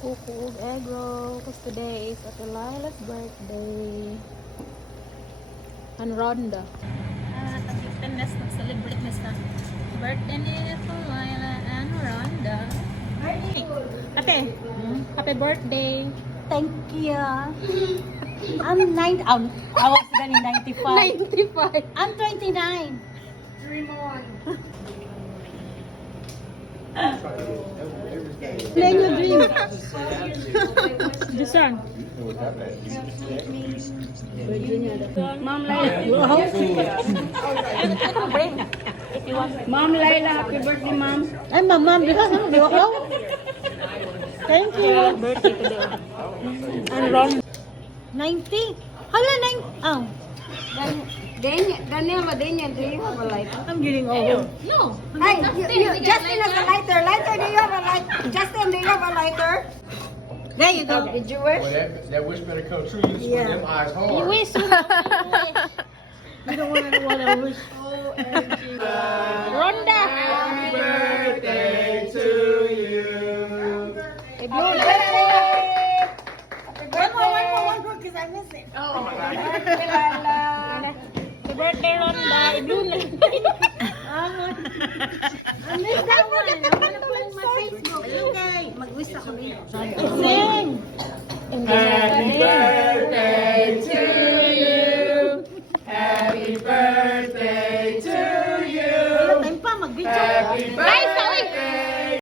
Kuku ug egg roll because today is Ate Lila's birthday. And Rhonda. Tagipiness na celebrate na birthday ni Ate Lila and Rhonda. Ate, happy birthday. Thank you. I'm 9. I was then 95. 95. I'm 29. 3 more. Play your dream. This one. Mom Laila. Mom Laila, happy birthday, Mom. Ay, Mom, because I'm ako. Thank you. Birthday today. And Ron. 90. Hala, 9. Oh. Daniela, do you have a lighter? I'm getting old. No. Hey, Justin has a lighter. Lighter, do you have a lighter? Justin, do you have a lighter? There you go. Did you wish? Well, that wish better come true. You just put them eyes hard. You wish. You don't want to wish. Rhonda. Happy birthday to you. Happy birthday! One more, because I miss it. Oh, happy birthday, Lala. Happy birthday, Rhonda. I-blue na. I miss that one. I want to put it in my Facebook. Okay, mag-wish ako dito. Sing.